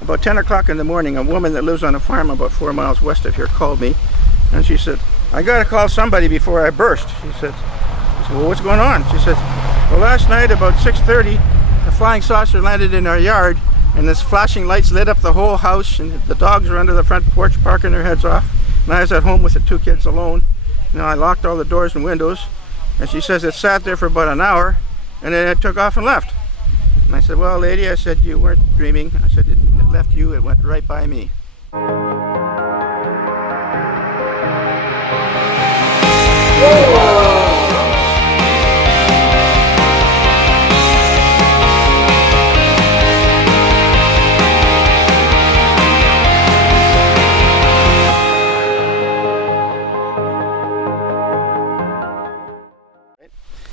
About 10 o'clock in the morning, a woman that lives on a farm about 4 miles west of here called me, and she said, I got to call somebody before I burst. She said, well, what's going on? She said, well, last night about 6:30, a flying saucer landed in our yard, and this flashing lights lit up the whole house, and the dogs were under the front porch barking their heads off, and I was at home with the 2 kids alone. I locked all the doors and windows, and she says it sat there for about an hour, and then it took off and left. And I said, well, lady, I said, you weren't dreaming. I said, it left you, it went right by me.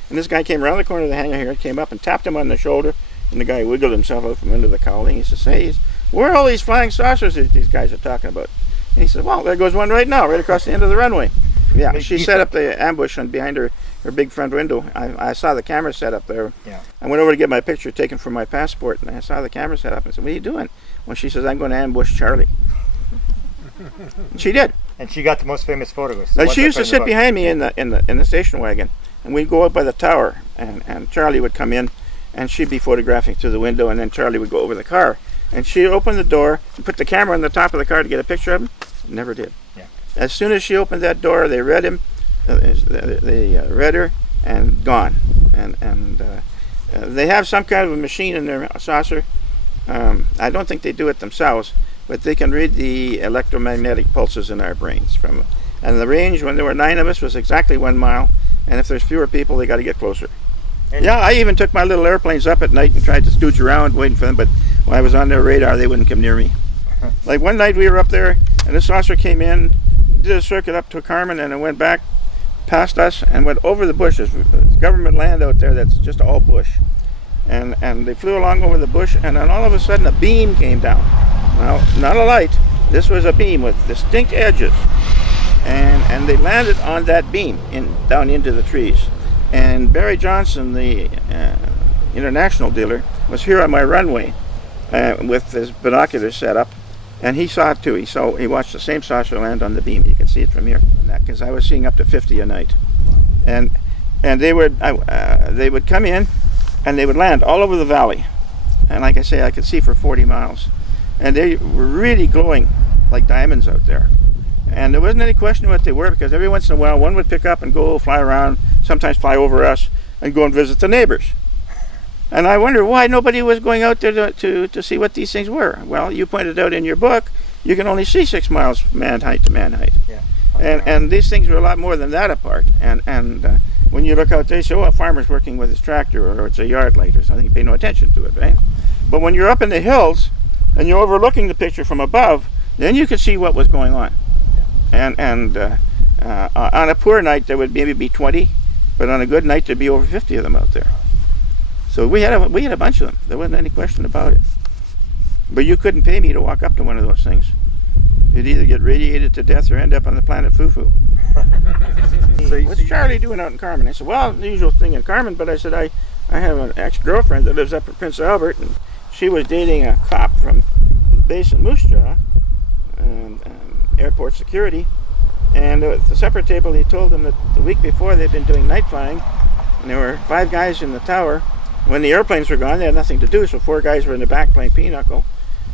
And this guy came around the corner of the hangar here, came up and tapped him on the shoulder, and the guy wiggled himself out from under the cowling. He says, hey, where are all these flying saucers that these guys are talking about? And he said, well, there goes one right now, right across the end of the runway. Yeah, she set up the ambush behind her big front window. I saw the camera set up there. Yeah. I went over to get my picture taken for my passport, and I saw the camera set up. And I said, what are you doing? Well, she says, I'm going to ambush Charlie. And she did. And she got the most famous photographs. Now, she used to sit behind me in the station wagon, and we'd go up by the tower, and Charlie would come in, and she'd be photographing through the window, and then Charlie would go over the car. And she'd open the door and put the camera on the top of the car to get a picture of him. Never did. Yeah. As soon as she opened that door, they read him, they read her, and gone. And they have some kind of a machine in their saucer. I don't think they do it themselves, but they can read the electromagnetic pulses in our brains. And the range, when there were 9 of us, was exactly 1 mile. And if there's fewer people, they got to get closer. And yeah, I even took my little airplanes up at night and tried to stooge around waiting for them, but when I was on their radar, they wouldn't come near me. Like one night we were up there, and the saucer came in, did a circuit up to Carman, and it went back past us and went over the bushes. There's government land out there that's just all bush. And they flew along over the bush, and then all of a sudden a beam came down. Well, not a light. This was a beam with distinct edges. And they landed on that beam down into the trees. And Barry Johnson, the international dealer, was here on my runway with his binoculars set up, and he saw it too. He watched the same saucer land on the beam. You can see it from here, because I was seeing up to 50 a night. And they would come in, and they would land all over the valley. And like I say, I could see for 40 miles. And they were really glowing like diamonds out there. And there wasn't any question what they were, because every once in a while one would pick up and go fly around, sometimes fly over us, and go and visit the neighbors. And I wonder why nobody was going out there to see what these things were. Well, you pointed out in your book, you can only see 6 miles from man height to man height. Yeah. And these things were a lot more than that apart. And when you look out there, you say, oh, a farmer's working with his tractor, or it's a yard light or something. You pay no attention to it, right? But when you're up in the hills, and you're overlooking the picture from above, then you could see what was going on. And on a poor night there would maybe be 20, but on a good night there'd be over 50 of them out there. So we had a bunch of them. There wasn't any question about it. But you couldn't pay me to walk up to one of those things. You'd either get radiated to death or end up on the planet Fufu. What's Charlie doing out in Carman? I said, well, the usual thing in Carman, but I said, I have an ex-girlfriend that lives up at Prince Albert, and she was dating a cop from the base in Moose Jaw, airport security, and at the supper table he told them that the week before they'd been doing night flying, and there were 5 guys in the tower. When the airplanes were gone, they had nothing to do, so 4 guys were in the back playing pinochle,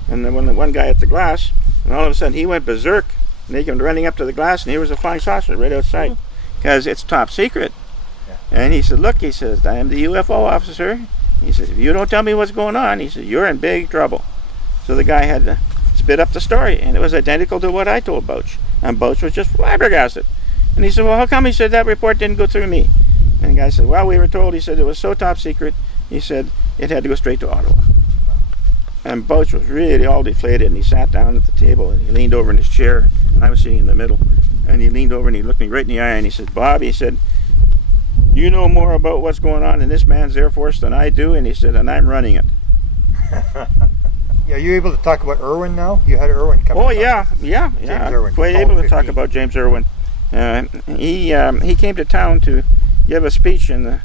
and then one guy at the glass, and all of a sudden he went berserk, and they came running up to the glass, and here was a flying saucer right outside, because it's top secret. Yeah. And he said, look, he says, I am the UFO officer. He said, if you don't tell me what's going on, he said, you're in big trouble. So the guy had to spit up the story, and it was identical to what I told Bouch. And Bouch was just flabbergasted. And he said, well, how come? He said, that report didn't go through me. And the guy said, well, we were told, he said, it was so top secret, he said, it had to go straight to Ottawa. And Bouch was really all deflated, and he sat down at the table, and he leaned over in his chair, and I was sitting in the middle. And he leaned over and he looked me right in the eye, and he said, Bob, he said, you know more about what's going on in this man's Air Force than I do, and he said, and I'm running it. Are you able to talk about Irwin now? You had Irwin come. Oh yeah. James Irwin. Quite able to talk about James Irwin. He came to town to give a speech in the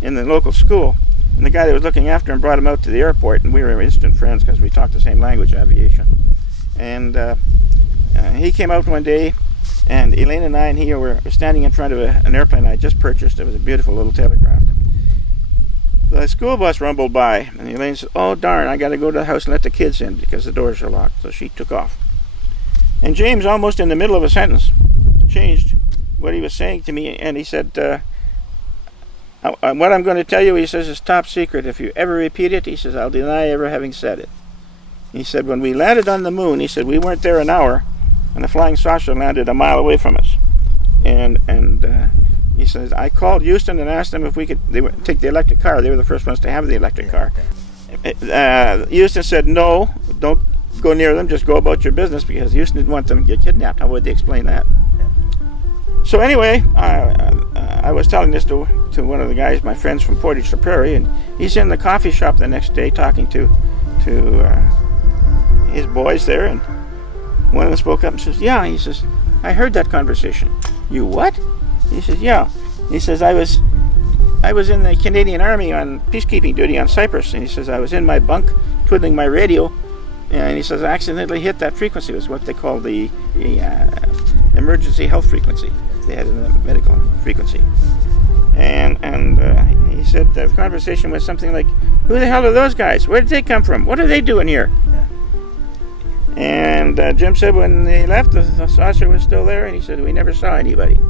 local school, And the guy that was looking after him brought him out to the airport, and we were instant friends because we talked the same language, aviation. And he came out one day, and Elaine and I and he were standing in front of an airplane I just purchased. It was a beautiful little tailcraft. The school bus rumbled by, and Elaine said, "Oh darn, I got to go to the house and let the kids in because the doors are locked." So she took off. And James, almost in the middle of a sentence, changed what he was saying to me, and he said, "What I'm going to tell you," he says, "is top secret. If you ever repeat it," he says, "I'll deny ever having said it." He said, "When we landed on the moon," he said, "we weren't there an hour, and the flying saucer landed a mile away from us." And he says, "I called Houston and asked them if we could take the electric car. They were the first ones to have the electric car. Houston said, no, don't go near them, just go about your business," because Houston didn't want them to get kidnapped. How would they explain that? So anyway, I was telling this to one of the guys, my friends from Portage la Prairie, and he's in the coffee shop the next day talking to his boys there, and one of them spoke up and says, "Yeah," he says, "I heard that conversation." "You what?" He says, "Yeah." He says, I was in the Canadian Army on peacekeeping duty on Cyprus," and he says, "I was in my bunk twiddling my radio, and he says, I accidentally hit that frequency." It was what they call the emergency health frequency. They had a medical frequency. And he said the conversation was something like, "Who the hell are those guys? Where did they come from? What are they doing here?" And Jim said when they left, the saucer was still there, and he said, "We never saw anybody."